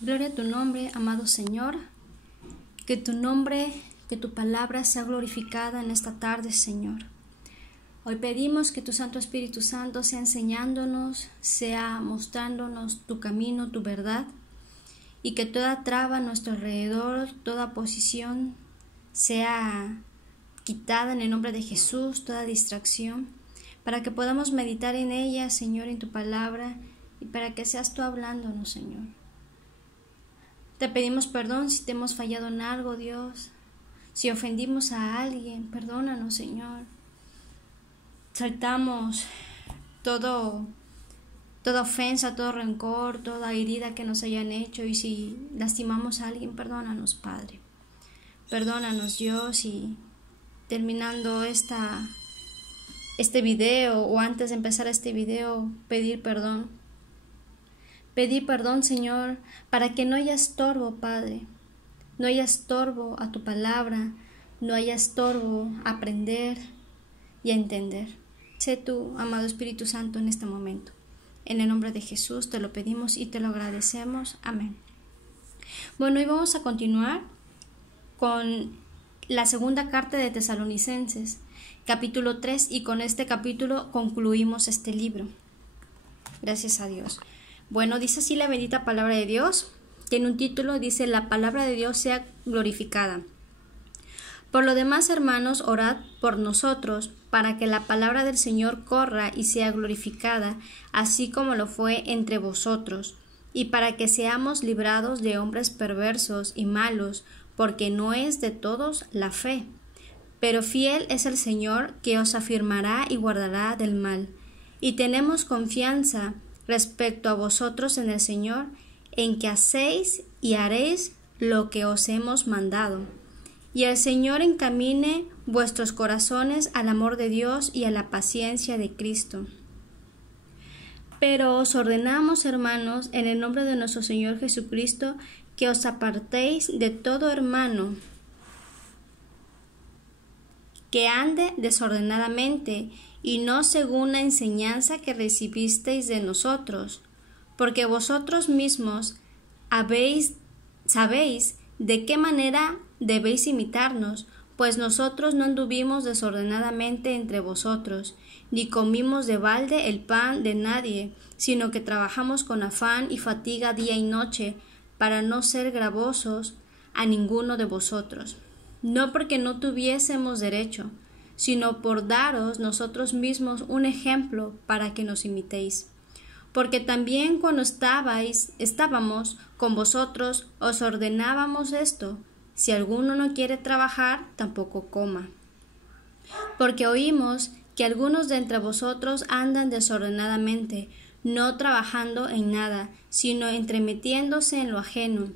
Gloria a tu nombre, amado Señor. Que tu nombre, que tu palabra sea glorificada en esta tarde, Señor. Hoy pedimos que tu Santo Espíritu Santo sea enseñándonos, sea mostrándonos tu camino, tu verdad, y que toda traba a nuestro alrededor, toda posición sea quitada en el nombre de Jesús, toda distracción, para que podamos meditar en ella, Señor, en tu palabra, y para que seas tú hablándonos, Señor. Te pedimos perdón si te hemos fallado en algo, Dios. Si ofendimos a alguien, perdónanos, Señor. Saltamos toda ofensa, todo rencor, toda herida que nos hayan hecho. Y si lastimamos a alguien, perdónanos, Padre. Perdónanos, Dios. Y terminando este video, o antes de empezar este video, pedir perdón. Pedir perdón, Señor, para que no haya estorbo, Padre. No haya estorbo a tu palabra, no haya estorbo a aprender y a entender. Sé tú, amado Espíritu Santo, en este momento. En el nombre de Jesús te lo pedimos y te lo agradecemos. Amén. Bueno, hoy vamos a continuar con la segunda carta de Tesalonicenses, capítulo 3, y con este capítulo concluimos este libro. Gracias a Dios. Bueno, dice así la bendita palabra de Dios. Tiene un título, dice: la palabra de Dios sea glorificada. Por lo demás, hermanos, orad por nosotros, para que la palabra del Señor corra y sea glorificada, así como lo fue entre vosotros, y para que seamos librados de hombres perversos y malos, porque no es de todos la fe. Pero fiel es el Señor, que os afirmará y guardará del mal. Y tenemos confianza respecto a vosotros en el Señor, en que hacéis y haréis lo que os hemos mandado. Y el Señor encamine vuestros corazones al amor de Dios y a la paciencia de Cristo. Pero os ordenamos, hermanos, en el nombre de nuestro Señor Jesucristo, que os apartéis de todo hermano que ande desordenadamente, y no según la enseñanza que recibisteis de nosotros, porque vosotros mismos sabéis de qué manera debéis imitarnos, pues nosotros no anduvimos desordenadamente entre vosotros, ni comimos de balde el pan de nadie, sino que trabajamos con afán y fatiga día y noche, para no ser gravosos a ninguno de vosotros, no porque no tuviésemos derecho, sino por daros nosotros mismos un ejemplo para que nos imitéis. Porque también cuando estábamos con vosotros, os ordenábamos esto: si alguno no quiere trabajar, tampoco coma. Porque oímos que algunos de entre vosotros andan desordenadamente, no trabajando en nada, sino entremetiéndose en lo ajeno.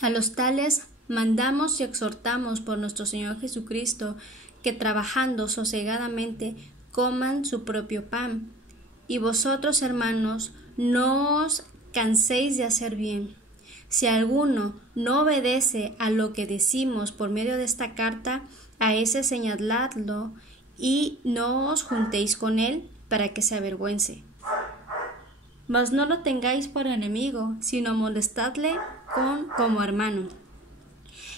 A los tales mandamos y exhortamos por nuestro Señor Jesucristo, que trabajando sosegadamente coman su propio pan. Y vosotros, hermanos, no os canséis de hacer bien. Si alguno no obedece a lo que decimos por medio de esta carta, a ese señaladlo, y no os juntéis con él para que se avergüence. Mas no lo tengáis por enemigo, sino molestadle como hermano.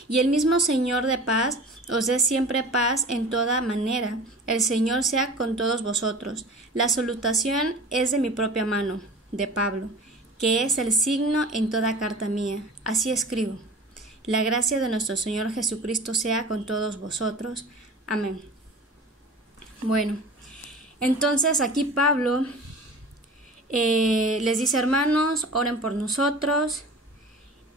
Y el mismo Señor de paz os dé siempre paz en toda manera. El Señor sea con todos vosotros. La salutación es de mi propia mano, de Pablo, que es el signo en toda carta mía. Así escribo. La gracia de nuestro Señor Jesucristo sea con todos vosotros. Amén. Bueno, entonces aquí Pablo les dice: hermanos, oren por nosotros,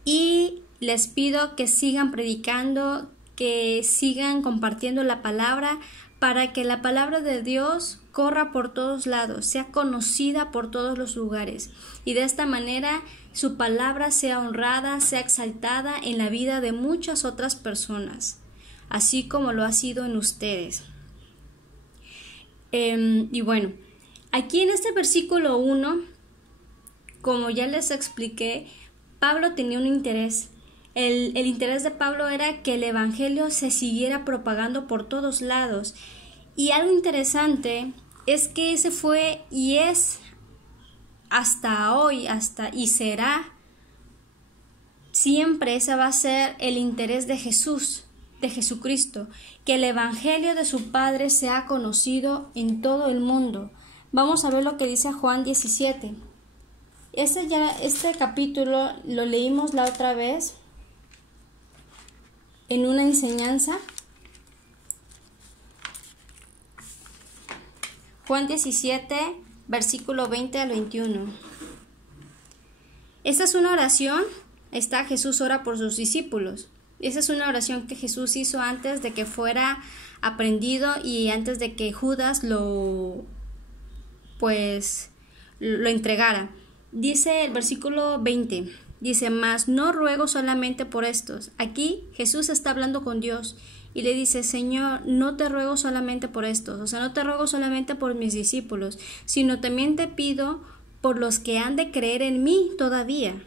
y les pido que sigan predicando, que sigan compartiendo la palabra, para que la palabra de Dios corra por todos lados, sea conocida por todos los lugares, y de esta manera su palabra sea honrada, sea exaltada en la vida de muchas otras personas, así como lo ha sido en ustedes. Y bueno, aquí en este versículo 1, como ya les expliqué, Pablo tenía un interés. El interés de Pablo era que el evangelio se siguiera propagando por todos lados. Y algo interesante es que ese fue y es hasta hoy, y será Siempre ese va a ser el interés de Jesús, de Jesucristo, que el Evangelio de su Padre sea conocido en todo el mundo. Vamos a ver lo que dice Juan 17. Este capítulo lo leímos la otra vez en una enseñanza. Juan 17, versículo 20 al 21. Esta es una oración. Está Jesús ora por sus discípulos. Esa es una oración que Jesús hizo antes de que fuera aprendido y antes de que Judas lo entregara. Dice el versículo 20, dice, mas no ruego solamente por estos. Aquí Jesús está hablando con Dios y le dice, Señor, no te ruego solamente por estos, o sea, no te ruego solamente por mis discípulos, sino también te pido por los que han de creer en mí todavía.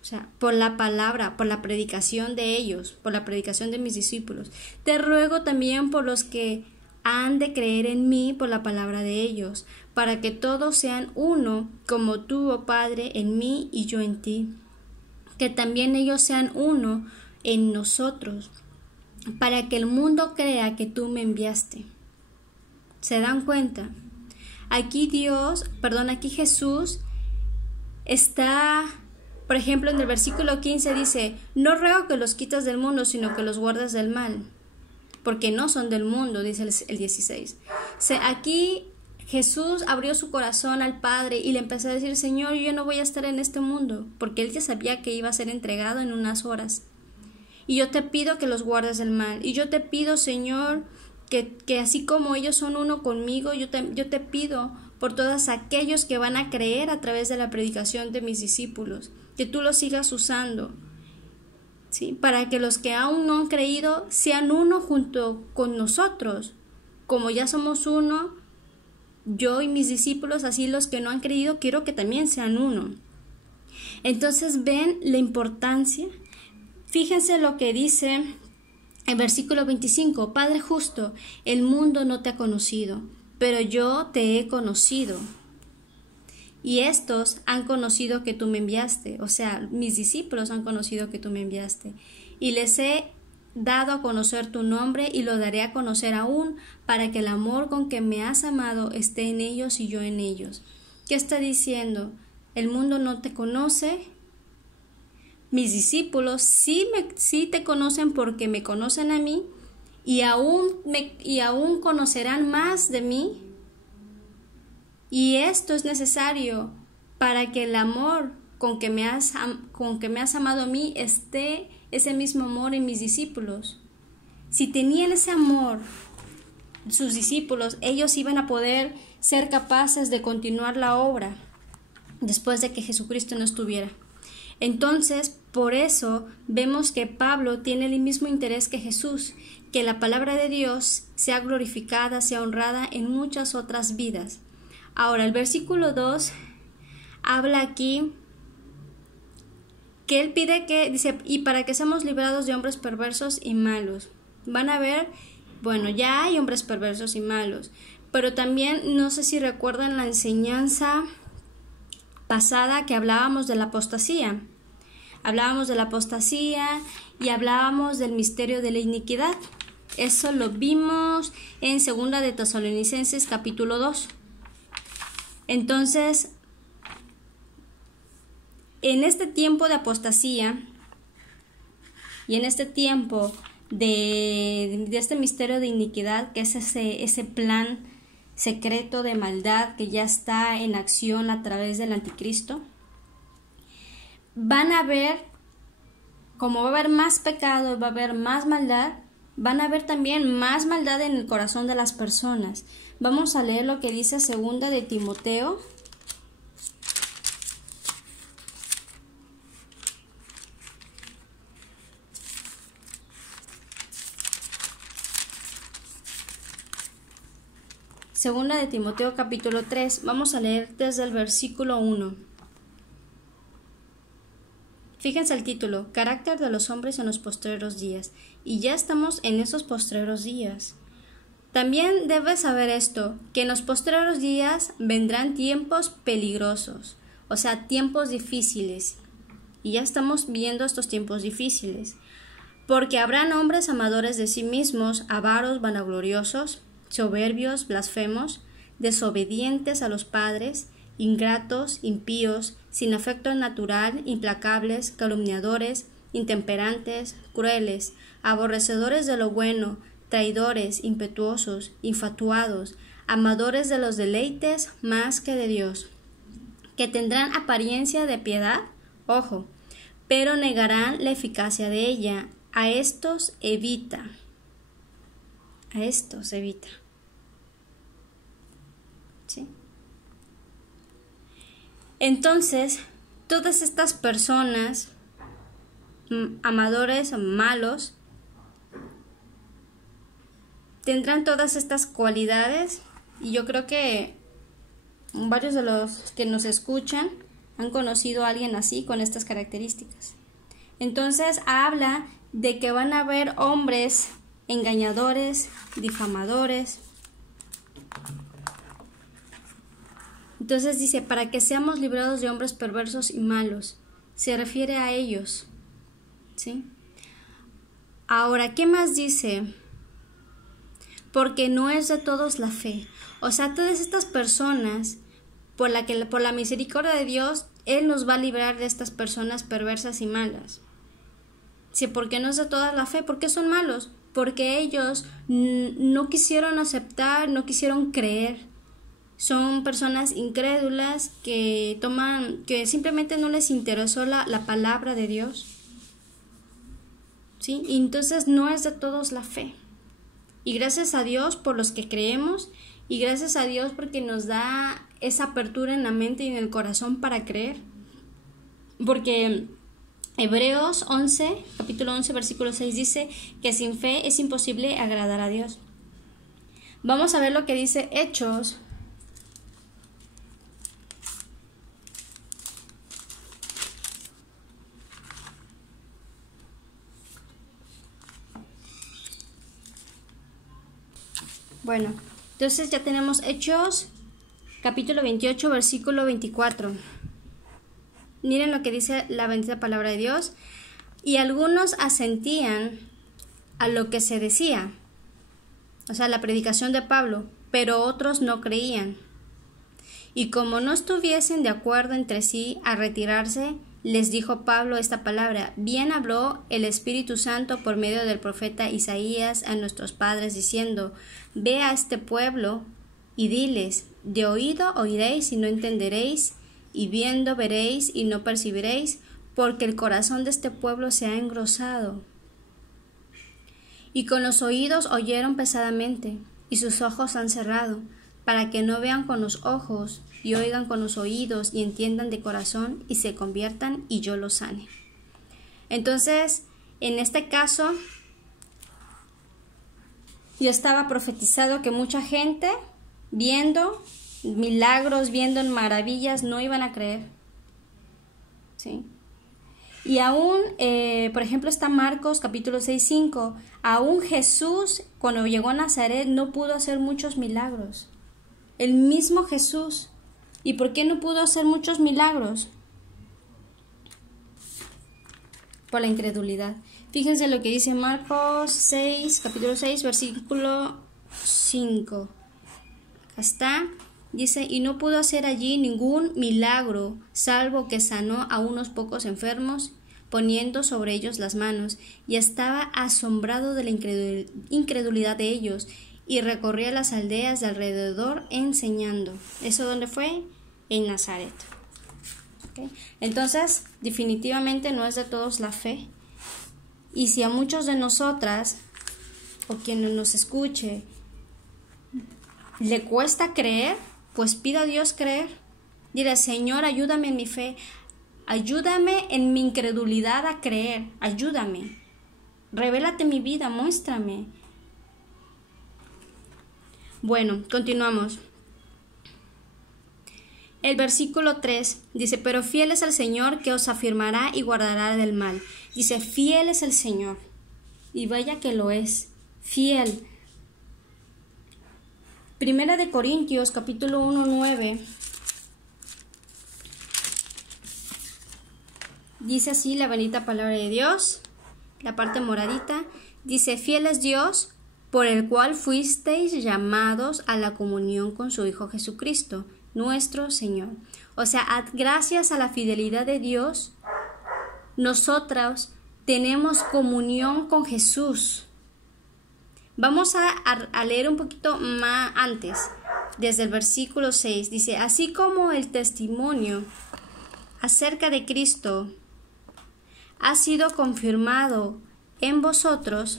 O sea, por la palabra, por la predicación de ellos, por la predicación de mis discípulos. Te ruego también por los que han de creer en mí por la palabra de ellos, para que todos sean uno, como tú, oh Padre, en mí y yo en ti. Que también ellos sean uno en nosotros, para que el mundo crea que tú me enviaste. ¿Se dan cuenta? Aquí Jesús está, por ejemplo, en el versículo 15 dice, no ruego que los quites del mundo, sino que los guardes del mal, porque no son del mundo, dice el 16. Aquí Jesús abrió su corazón al Padre y le empezó a decir, Señor, yo no voy a estar en este mundo, porque él ya sabía que iba a ser entregado en unas horas. Y yo te pido que los guardes del mal. Y yo te pido, Señor, que así como ellos son uno conmigo, yo te pido por todos aquellos que van a creer a través de la predicación de mis discípulos, que tú los sigas usando, ¿sí? Para que los que aún no han creído sean uno junto con nosotros. Como ya somos uno, yo y mis discípulos, así los que no han creído, quiero que también sean uno. Entonces, ven la importancia. Fíjense lo que dice el versículo 25, Padre justo, el mundo no te ha conocido, pero yo te he conocido. Y estos han conocido que tú me enviaste, o sea, mis discípulos han conocido que tú me enviaste. Y les he dado a conocer tu nombre y lo daré a conocer aún, para que el amor con que me has amado esté en ellos y yo en ellos. ¿Qué está diciendo? El mundo no te conoce. Mis discípulos sí te conocen porque me conocen a mí y aún conocerán más de mí. Y esto es necesario para que el amor con que me has amado a mí esté ese mismo amor en mis discípulos. Si tenían ese amor, sus discípulos, ellos iban a poder ser capaces de continuar la obra después de que Jesucristo no estuviera. Entonces, por eso vemos que Pablo tiene el mismo interés que Jesús, que la palabra de Dios sea glorificada, sea honrada en muchas otras vidas. Ahora, el versículo 2 habla aquí que él pide que, dice, y para que seamos librados de hombres perversos y malos. Van a ver, bueno, ya hay hombres perversos y malos, pero también, no sé si recuerdan la enseñanza pasada que hablábamos de la apostasía. Hablábamos de la apostasía y hablábamos del misterio de la iniquidad. Eso lo vimos en 2 de Tesalonicenses capítulo 2. Entonces, en este tiempo de apostasía y en este tiempo de este misterio de iniquidad, que es ese plan secreto de maldad que ya está en acción a través del anticristo, van a ver, como va a haber más pecado, va a haber más maldad, van a haber también más maldad en el corazón de las personas. Vamos a leer lo que dice 2 de Timoteo. Segunda de Timoteo capítulo 3, vamos a leer desde el versículo 1. Fíjense el título, Carácter de los hombres en los postreros días. Y ya estamos en esos postreros días. También debes saber esto, que en los postreros días vendrán tiempos peligrosos, o sea, tiempos difíciles. Y ya estamos viendo estos tiempos difíciles. Porque habrán hombres amadores de sí mismos, avaros, vanagloriosos, soberbios, blasfemos, desobedientes a los padres, ingratos, impíos, sin afecto natural, implacables, calumniadores, intemperantes, crueles, aborrecedores de lo bueno, traidores, impetuosos, infatuados, amadores de los deleites más que de Dios, que tendrán apariencia de piedad, ojo, pero negarán la eficacia de ella. A estos evita. A estos evita. ¿Sí? Entonces, todas estas personas, amadores malos, tendrán todas estas cualidades, y yo creo que varios de los que nos escuchan han conocido a alguien así, con estas características. Entonces habla de que van a haber hombres engañadores, difamadores. Entonces dice, para que seamos librados de hombres perversos y malos. Se refiere a ellos, ¿sí? Ahora, ¿qué más dice? Porque no es de todos la fe. O sea, todas estas personas, por la misericordia de Dios, Él nos va a librar de estas personas perversas y malas. Sí, porque no es de toda la fe. ¿Por qué son malos? Porque ellos no quisieron aceptar, no quisieron creer. Son personas incrédulas que simplemente no les interesó la palabra de Dios. ¿Sí? Y entonces no es de todos la fe. Y gracias a Dios por los que creemos, y gracias a Dios porque nos da esa apertura en la mente y en el corazón para creer. Porque Hebreos 11, capítulo 11, versículo 6 dice que sin fe es imposible agradar a Dios. Vamos a ver lo que dice Hechos. Bueno, entonces ya tenemos Hechos, capítulo 28, versículo 24. Miren lo que dice la bendita palabra de Dios. Y algunos asentían a lo que se decía, o sea, la predicación de Pablo, pero otros no creían. Y como no estuviesen de acuerdo entre sí a retirarse, les dijo Pablo esta palabra: bien habló el Espíritu Santo por medio del profeta Isaías a nuestros padres, diciendo: ve a este pueblo y diles, de oído oiréis y no entenderéis, y viendo veréis y no percibiréis, porque el corazón de este pueblo se ha engrosado. Y con los oídos oyeron pesadamente, y sus ojos han cerrado, para que no vean con los ojos, y oigan con los oídos, y entiendan de corazón, y se conviertan, y yo los sane. Entonces, en este caso, yo estaba profetizado que mucha gente, viendo milagros, viendo maravillas, no iban a creer. ¿Sí? Y aún, por ejemplo, está Marcos capítulo 6:5. Aún Jesús, cuando llegó a Nazaret, no pudo hacer muchos milagros. El mismo Jesús. ¿Y por qué no pudo hacer muchos milagros? Por la incredulidad. Fíjense lo que dice Marcos 6, capítulo 6, versículo 5. Acá está. Dice, y no pudo hacer allí ningún milagro, salvo que sanó a unos pocos enfermos, poniendo sobre ellos las manos, y estaba asombrado de la incredulidad de ellos, y recorría las aldeas de alrededor enseñando. ¿Eso dónde fue? En Nazaret. ¿Okay? Entonces, definitivamente no es de todos la fe. Y si a muchos de nosotras, o quien nos escuche, le cuesta creer, pues pida a Dios creer. Dile, Señor, ayúdame en mi fe, ayúdame en mi incredulidad a creer, ayúdame, revélate mi vida, muéstrame. Bueno, continuamos. El versículo 3 dice, pero fiel es el Señor que os afirmará y guardará del mal. Dice, fiel es el Señor. Y vaya que lo es, fiel. Primera de Corintios, capítulo 1, 9. Dice así la bendita palabra de Dios, la parte moradita, dice: fiel es Dios, por el cual fuisteis llamados a la comunión con su Hijo Jesucristo, nuestro Señor. O sea, gracias a la fidelidad de Dios, nosotros tenemos comunión con Jesús. Vamos a leer un poquito más antes, desde el versículo 6. Dice: así como el testimonio acerca de Cristo ha sido confirmado en vosotros,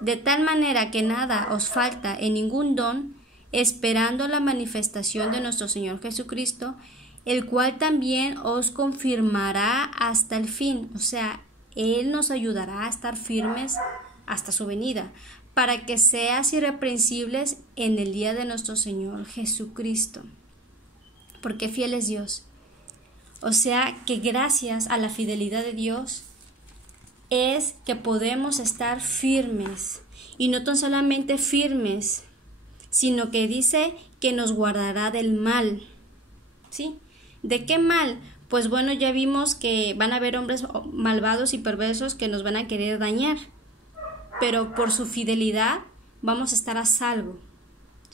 de tal manera que nada os falta en ningún don, esperando la manifestación de nuestro Señor Jesucristo, el cual también os confirmará hasta el fin. O sea, Él nos ayudará a estar firmes hasta su venida, para que seas irreprensibles en el día de nuestro Señor Jesucristo. Porque fiel es Dios. O sea, que gracias a la fidelidad de Dios es que podemos estar firmes, y no tan solamente firmes, sino que dice que nos guardará del mal. ¿Sí? ¿De qué mal? Pues bueno, ya vimos que van a haber hombres malvados y perversos que nos van a querer dañar, pero por su fidelidad vamos a estar a salvo.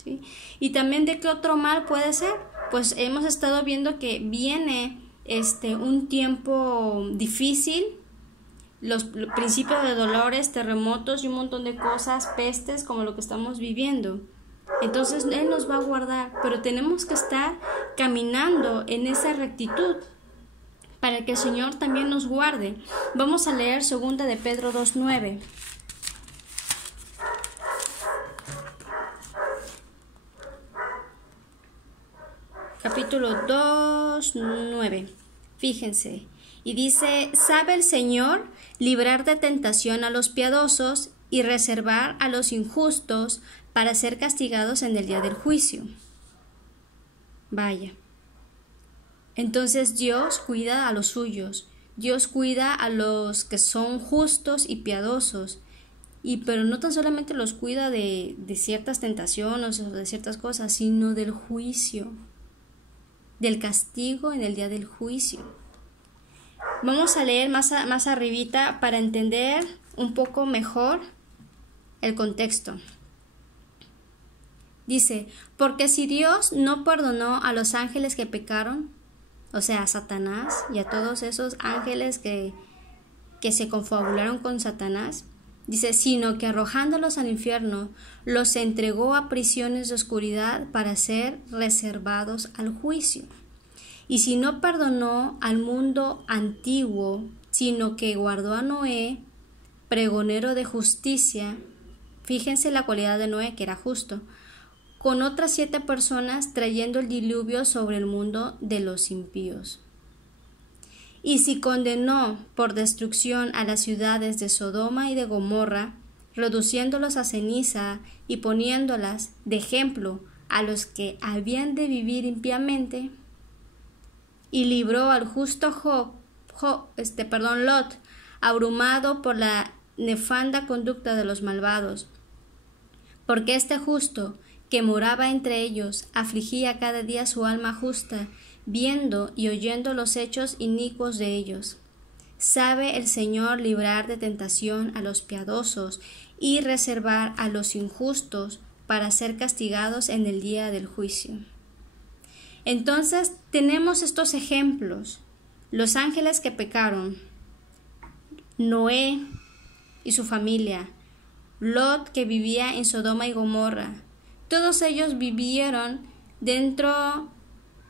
¿Sí? Y también, ¿de qué otro mal puede ser? Pues hemos estado viendo que viene un tiempo difícil, los principios de dolores, terremotos y un montón de cosas, pestes como lo que estamos viviendo. Entonces Él nos va a guardar, pero tenemos que estar caminando en esa rectitud para que el Señor también nos guarde. Vamos a leer 2 de Pedro 2:9. Capítulo 2:9. Fíjense. Y dice: sabe el Señor librar de tentación a los piadosos y reservar a los injustos para ser castigados en el día del juicio. Vaya. Entonces Dios cuida a los suyos. Dios cuida a los que son justos y piadosos. Pero no tan solamente los cuida de ciertas tentaciones o de ciertas cosas, sino del juicio, del castigo en el día del juicio. Vamos a leer más arribita para entender un poco mejor el contexto. Dice: porque si Dios no perdonó a los ángeles que pecaron, o sea, a Satanás y a todos esos ángeles que se confabularon con Satanás, dice, sino que arrojándolos al infierno, los entregó a prisiones de oscuridad para ser reservados al juicio. Y si no perdonó al mundo antiguo, sino que guardó a Noé, pregonero de justicia, fíjense la cualidad de Noé, que era justo, con otras 7 personas, trayendo el diluvio sobre el mundo de los impíos. Y si condenó por destrucción a las ciudades de Sodoma y de Gomorra, reduciéndolos a ceniza y poniéndolas de ejemplo a los que habían de vivir impíamente, y libró al justo Lot, abrumado por la nefanda conducta de los malvados, porque este justo que moraba entre ellos afligía cada día su alma justa, viendo y oyendo los hechos inicuos de ellos. Sabe el Señor librar de tentación a los piadosos y reservar a los injustos para ser castigados en el día del juicio. Entonces tenemos estos ejemplos: los ángeles que pecaron, Noé y su familia, Lot que vivía en Sodoma y Gomorra. Todos ellos vivieron dentro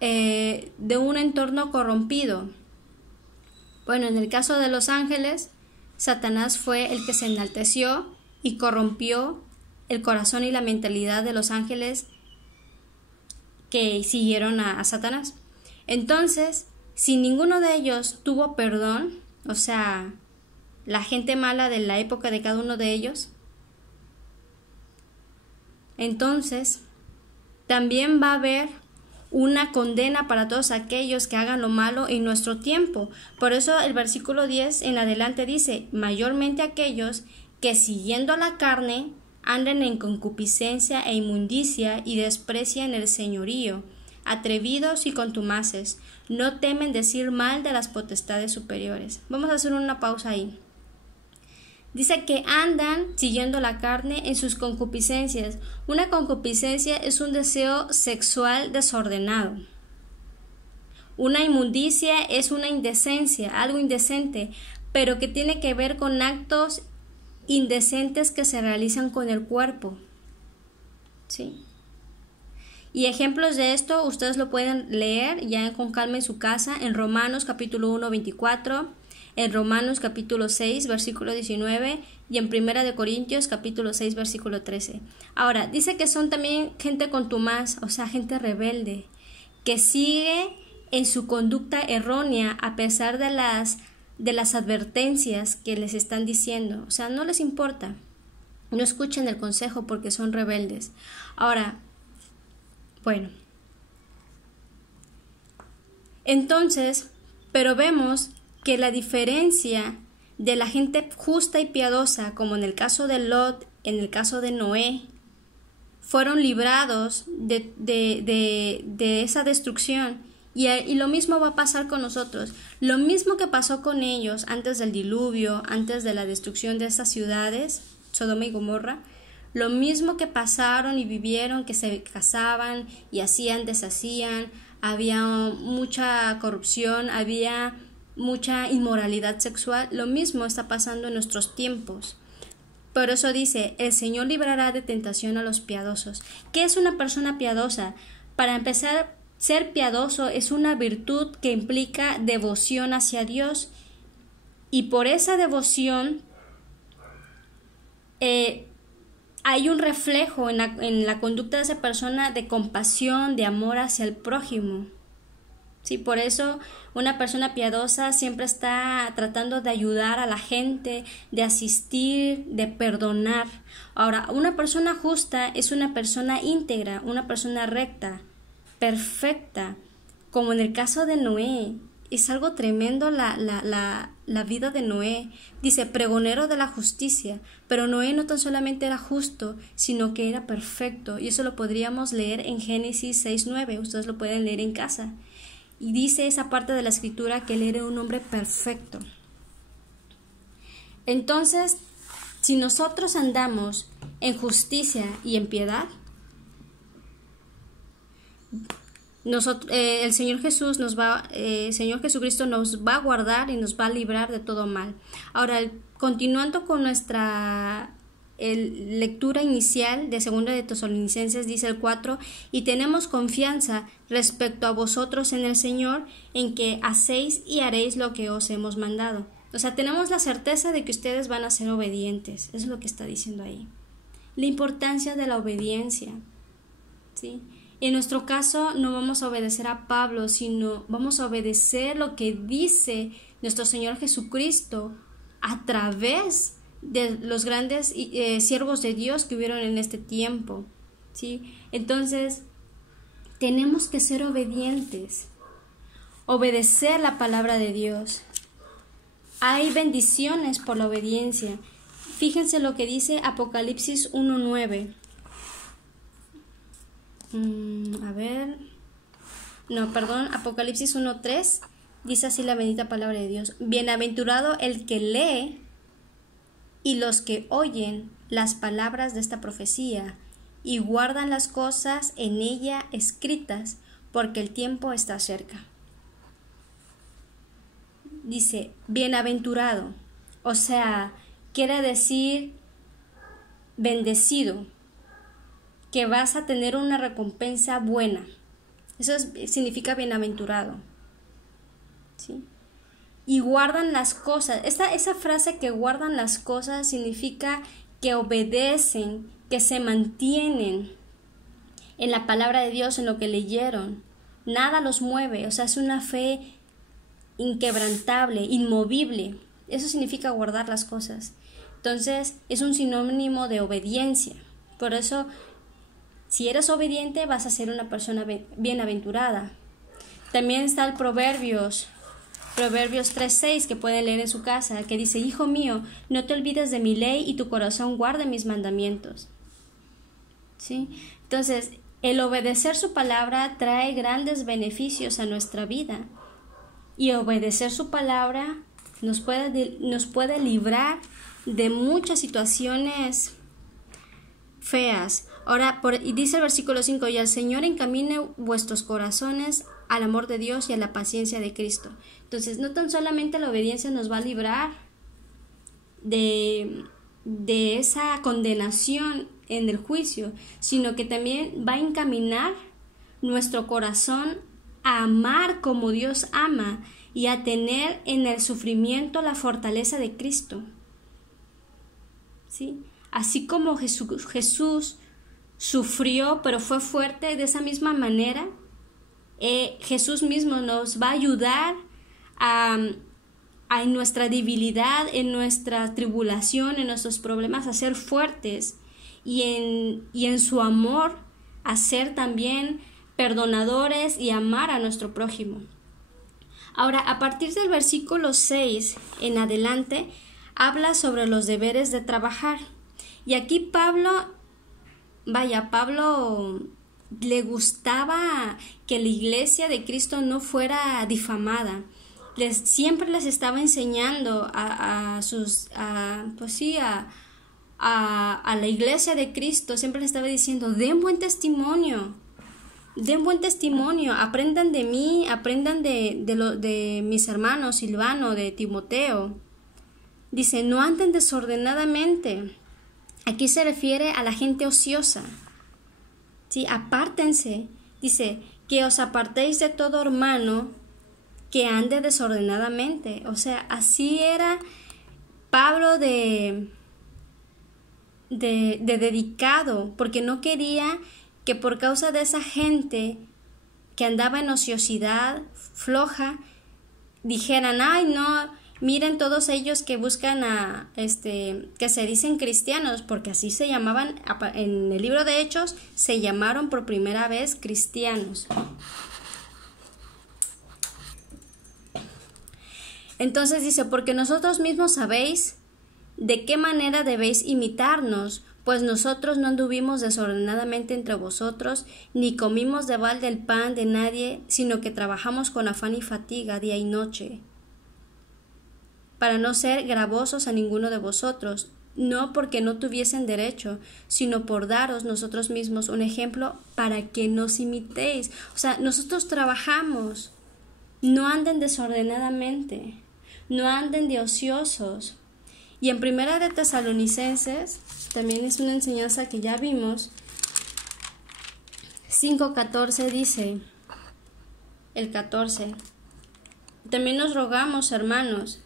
de un entorno corrompido. Bueno, en el caso de los ángeles, Satanás fue el que se enalteció y corrompió el corazón y la mentalidad de los ángeles que siguieron a Satanás. Entonces, si ninguno de ellos tuvo perdón, o sea, la gente mala de la época de cada uno de ellos, entonces también va a haber una condena para todos aquellos que hagan lo malo en nuestro tiempo. Por eso el versículo 10 en adelante dice: mayormente aquellos que siguiendo la carne anden en concupiscencia e inmundicia y desprecian el señorío, atrevidos y contumaces. No temen decir mal de las potestades superiores. Vamos a hacer una pausa ahí. Dice que andan siguiendo la carne en sus concupiscencias. Una concupiscencia es un deseo sexual desordenado. Una inmundicia es una indecencia, algo indecente, pero que tiene que ver con actos indecentes que se realizan con el cuerpo. ¿Sí? Y ejemplos de esto ustedes lo pueden leer ya con calma en su casa en Romanos capítulo 1, 24, en Romanos capítulo 6, versículo 19 y en Primera de Corintios capítulo 6, versículo 13. Ahora, dice que son también gente contumaz, o sea, gente rebelde, que sigue en su conducta errónea a pesar de las advertencias que les están diciendo. O sea, no les importa. No escuchen el consejo porque son rebeldes. Ahora, bueno. Entonces, pero vemos que la diferencia de la gente justa y piadosa, como en el caso de Lot, en el caso de Noé, fueron librados de esa destrucción. Y lo mismo va a pasar con nosotros. Lo mismo que pasó con ellos antes del diluvio, antes de la destrucción de esas ciudades, Sodoma y Gomorra, lo mismo que pasaron y vivieron, que se casaban y hacían, deshacían, había mucha corrupción, había mucha inmoralidad sexual, lo mismo está pasando en nuestros tiempos. Por eso dice, el Señor librará de tentación a los piadosos. ¿Qué es una persona piadosa? Para empezar, ser piadoso es una virtud que implica devoción hacia Dios, y por esa devoción hay un reflejo en la conducta de esa persona de compasión, de amor hacia el prójimo. Sí, por eso una persona piadosa siempre está tratando de ayudar a la gente, de asistir, de perdonar. Ahora, una persona justa es una persona íntegra, una persona recta, perfecta, como en el caso de Noé. Es algo tremendo la vida de Noé. Dice, pregonero de la justicia, pero Noé no tan solamente era justo, sino que era perfecto, y eso lo podríamos leer en Génesis 6:9, ustedes lo pueden leer en casa, y dice esa parte de la escritura que él era un hombre perfecto. Entonces, si nosotros andamos en justicia y en piedad, el Señor Jesucristo nos va a guardar y nos va a librar de todo mal. Ahora, continuando con nuestra lectura inicial de 2 de Tesalonicenses, dice el 4, y tenemos confianza respecto a vosotros en el Señor, en que hacéis y haréis lo que os hemos mandado. O sea, tenemos la certeza de que ustedes van a ser obedientes. Eso es lo que está diciendo ahí. La importancia de la obediencia, ¿sí? En nuestro caso no vamos a obedecer a Pablo, sino vamos a obedecer lo que dice nuestro Señor Jesucristo a través de los grandes siervos de Dios que hubieron en este tiempo, ¿sí? Entonces, tenemos que ser obedientes, obedecer la palabra de Dios. Hay bendiciones por la obediencia. Fíjense lo que dice Apocalipsis 1:9. Apocalipsis 1:3 dice así la bendita palabra de Dios: bienaventurado el que lee y los que oyen las palabras de esta profecía y guardan las cosas en ella escritas, porque el tiempo está cerca. Dice bienaventurado, o sea, quiere decir bendecido, que vas a tener una recompensa buena. Eso significa bienaventurado, ¿sí? Y guardan las cosas. Esa frase que guardan las cosas significa que obedecen, que se mantienen en la palabra de Dios, en lo que leyeron. Nada los mueve, o sea, es una fe inquebrantable, inmovible. Eso significa guardar las cosas. Entonces, es un sinónimo de obediencia. Por eso, si eres obediente, vas a ser una persona bienaventurada. También está el Proverbios 3:6, que pueden leer en su casa, que dice: hijo mío, no te olvides de mi ley y tu corazón guarde mis mandamientos. ¿Sí? Entonces, El obedecer su palabra trae grandes beneficios a nuestra vida, y obedecer su palabra nos puede librar de muchas situaciones feas. Ahora, y dice el versículo 5, y al Señor encamine vuestros corazones al amor de Dios y a la paciencia de Cristo. Entonces, no tan solamente la obediencia nos va a librar de esa condenación en el juicio, sino que también va a encaminar nuestro corazón a amar como Dios ama y a tener en el sufrimiento la fortaleza de Cristo. ¿Sí? Así como Jesús sufrió, pero fue fuerte, de esa misma manera, Jesús mismo nos va a ayudar en nuestra debilidad, en nuestra tribulación, en nuestros problemas, a ser fuertes y en su amor a ser también perdonadores y amar a nuestro prójimo. Ahora, a partir del versículo 6 en adelante, habla sobre los deberes de trabajar. Y aquí Pablo le gustaba que la iglesia de Cristo no fuera difamada. Siempre les estaba enseñando a la iglesia de Cristo, siempre les estaba diciendo, den buen testimonio, aprendan de mí, aprendan de mis hermanos Silvano, de Timoteo. Dice, no anden desordenadamente. Aquí se refiere a la gente ociosa. ¿Sí? Apártense. Dice, que os apartéis de todo hermano que ande desordenadamente. O sea, así era Pablo de dedicado, porque no quería que por causa de esa gente que andaba en ociosidad floja, dijeran, ay no, miren todos ellos que buscan que se dicen cristianos, porque así se llamaban, en el libro de Hechos se llamaron por primera vez cristianos. Entonces dice, porque nosotros mismos sabéis de qué manera debéis imitarnos, pues nosotros no anduvimos desordenadamente entre vosotros, ni comimos de balde el pan de nadie, sino que trabajamos con afán y fatiga día y noche, para no ser gravosos a ninguno de vosotros, no porque no tuviesen derecho, sino por daros nosotros mismos un ejemplo para que nos imitéis. O sea, nosotros trabajamos, no anden desordenadamente, no anden de ociosos. Y en Primera de Tesalonicenses, también es una enseñanza que ya vimos, 5:14 dice, el 14, también nos rogamos, hermanos,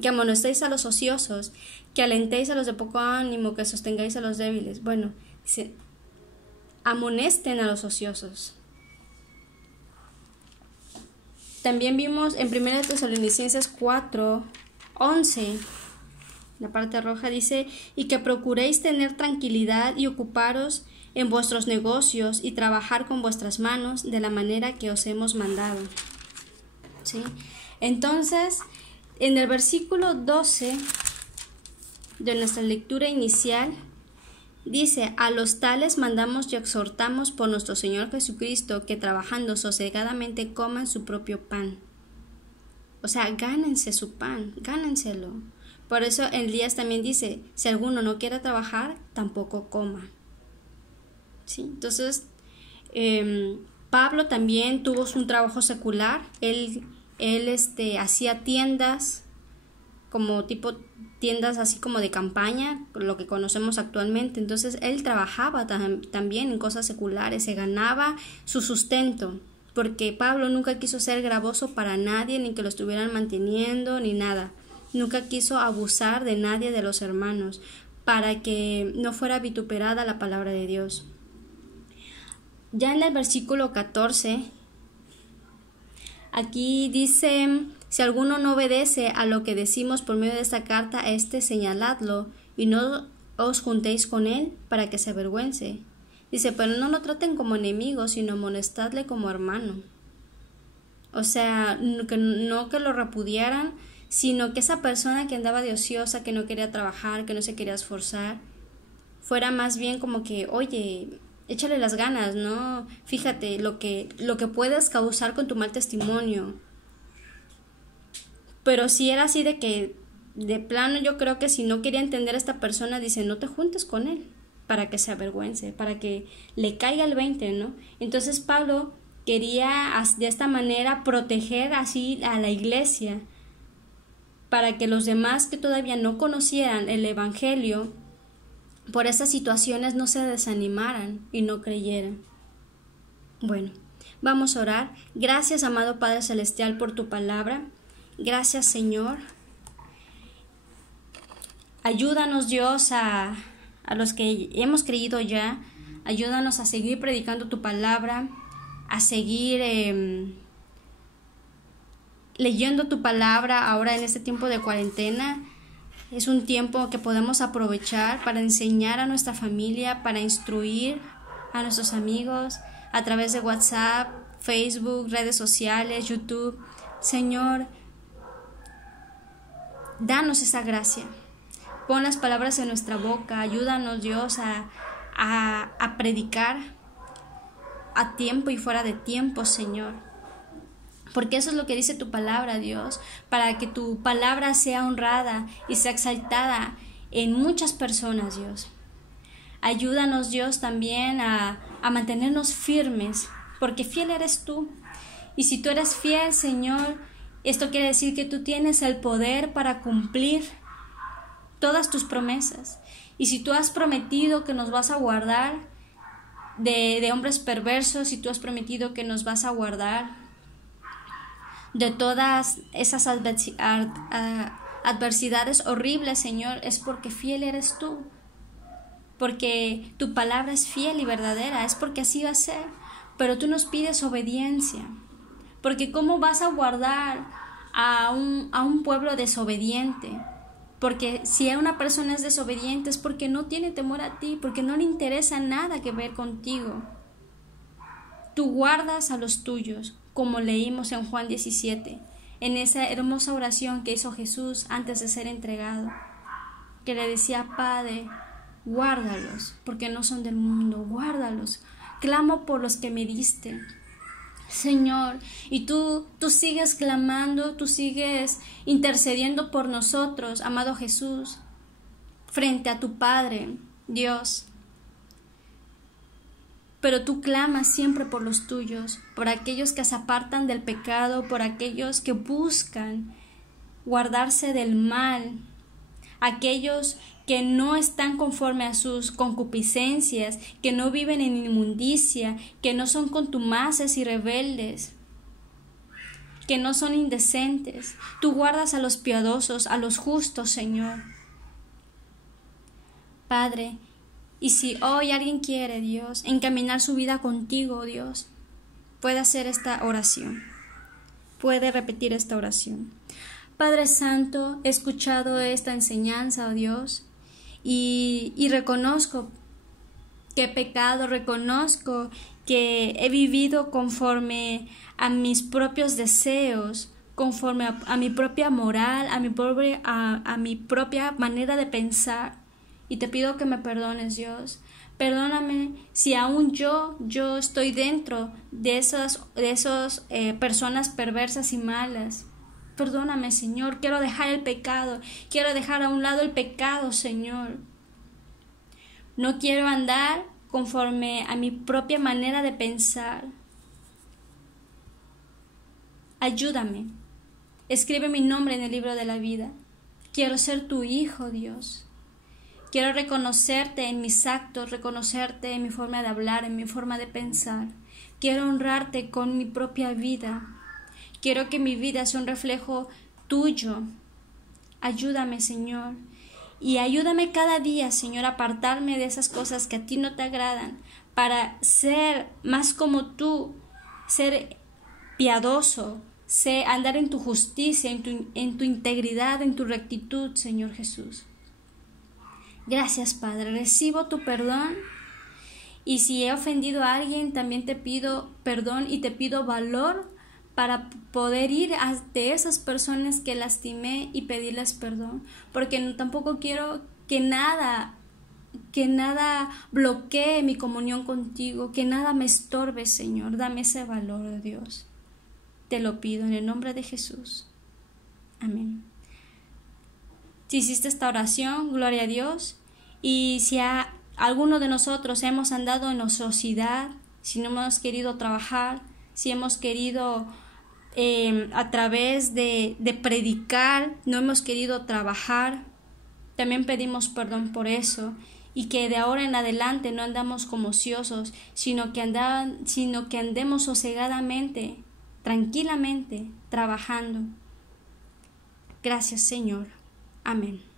que amonestéis a los ociosos, que alentéis a los de poco ánimo, que sostengáis a los débiles. Bueno, dice, amonesten a los ociosos. También vimos en 1 Tesalonicenses 4:11, la parte roja dice, y que procuréis tener tranquilidad y ocuparos en vuestros negocios y trabajar con vuestras manos de la manera que os hemos mandado. ¿Sí? Entonces, en el versículo 12 de nuestra lectura inicial, dice, a los tales mandamos y exhortamos por nuestro Señor Jesucristo que trabajando sosegadamente coman su propio pan. O sea, gánense su pan, gánenselo. Por eso Elías también dice, si alguno no quiere trabajar, tampoco coma. ¿Sí? Entonces, Pablo también tuvo un trabajo secular. Él hacía tiendas, como tipo tiendas así como de campaña, lo que conocemos actualmente. Entonces él trabajaba también en cosas seculares, se ganaba su sustento, porque Pablo nunca quiso ser gravoso para nadie, ni que lo estuvieran manteniendo, ni nada. Nunca quiso abusar de nadie de los hermanos, para que no fuera vituperada la palabra de Dios. Ya en el versículo 14, aquí dice, si alguno no obedece a lo que decimos por medio de esta carta, señaladlo, y no os juntéis con él para que se avergüence. Dice, pero no lo traten como enemigo, sino amonestadle como hermano. O sea, no que lo repudiaran, sino que esa persona que andaba de ociosa, que no quería trabajar, que no se quería esforzar, fuera más bien como que, oye, échale las ganas, ¿no? Fíjate lo que puedes causar con tu mal testimonio. Pero si era así de que, de plano, yo creo que si no quería entender a esta persona, dice, no te juntes con él, para que se avergüence, para que le caiga el 20, ¿no? Entonces Pablo quería de esta manera proteger así a la iglesia, para que los demás que todavía no conocieran el evangelio, por esas situaciones no se desanimaran y no creyeran. Bueno, vamos a orar. Gracias, amado Padre Celestial, por tu palabra. Gracias, Señor. Ayúdanos, Dios, a los que hemos creído ya. Ayúdanos a seguir predicando tu palabra, a seguir leyendo tu palabra ahora en este tiempo de cuarentena. Es un tiempo que podemos aprovechar para enseñar a nuestra familia, para instruir a nuestros amigos a través de WhatsApp, Facebook, redes sociales, YouTube. Señor, danos esa gracia. Pon las palabras en nuestra boca. Ayúdanos, Dios, a predicar a tiempo y fuera de tiempo, Señor. Porque eso es lo que dice tu palabra, Dios, para que tu palabra sea honrada y sea exaltada en muchas personas, Dios. Ayúdanos, Dios, también a mantenernos firmes, porque fiel eres tú. Y si tú eres fiel, Señor, esto quiere decir que tú tienes el poder para cumplir todas tus promesas. Y si tú has prometido que nos vas a guardar de hombres perversos, si tú has prometido que nos vas a guardar de todas esas adversidades horribles, Señor, es porque fiel eres tú, porque tu palabra es fiel y verdadera, es porque así va a ser. Pero tú nos pides obediencia, porque ¿cómo vas a guardar a un pueblo desobediente? Porque si una persona es desobediente es porque no tiene temor a ti, porque no le interesa nada que ver contigo. Tú guardas a los tuyos, como leímos en Juan 17, en esa hermosa oración que hizo Jesús antes de ser entregado, que le decía: Padre, guárdalos, porque no son del mundo, guárdalos, clamo por los que me diste, Señor. Y tú sigues clamando, tú sigues intercediendo por nosotros, amado Jesús, frente a tu Padre, Dios. Pero tú clamas siempre por los tuyos, por aquellos que se apartan del pecado, por aquellos que buscan guardarse del mal, aquellos que no están conforme a sus concupiscencias, que no viven en inmundicia, que no son contumaces y rebeldes, que no son indecentes. Tú guardas a los piadosos, a los justos, Señor. Padre, y si hoy alguien quiere, Dios, encaminar su vida contigo, Dios, puede hacer esta oración, puede repetir esta oración. Padre Santo, he escuchado esta enseñanza, oh Dios, y reconozco que he pecado, reconozco que he vivido conforme a mis propios deseos, conforme a mi propia moral, a mi propia manera de pensar. Y te pido que me perdones, Dios. Perdóname si aún yo estoy dentro de esas personas perversas y malas. Perdóname, Señor. Quiero dejar el pecado. Quiero dejar a un lado el pecado, Señor. No quiero andar conforme a mi propia manera de pensar. Ayúdame. Escribe mi nombre en el libro de la vida. Quiero ser tu hijo, Dios. Quiero reconocerte en mis actos, reconocerte en mi forma de hablar, en mi forma de pensar. Quiero honrarte con mi propia vida. Quiero que mi vida sea un reflejo tuyo. Ayúdame, Señor. Y ayúdame cada día, Señor, a apartarme de esas cosas que a ti no te agradan, para ser más como tú, ser piadoso, andar en tu justicia, en tu integridad, en tu rectitud, Señor Jesús. Gracias, Padre. Recibo tu perdón. Y si he ofendido a alguien, también te pido perdón y te pido valor para poder ir ante esas personas que lastimé y pedirles perdón. Porque tampoco quiero que nada que nada bloquee mi comunión contigo, que nada me estorbe, Señor. Dame ese valor, Dios. Te lo pido en el nombre de Jesús. Amén. Si hiciste esta oración, gloria a Dios. Y si alguno de nosotros hemos andado en ociosidad, si no hemos querido trabajar, si hemos querido a través de predicar, no hemos querido trabajar, también pedimos perdón por eso, y que de ahora en adelante no andamos como ociosos, sino que andemos sosegadamente, tranquilamente, trabajando. Gracias, Señor. Amén.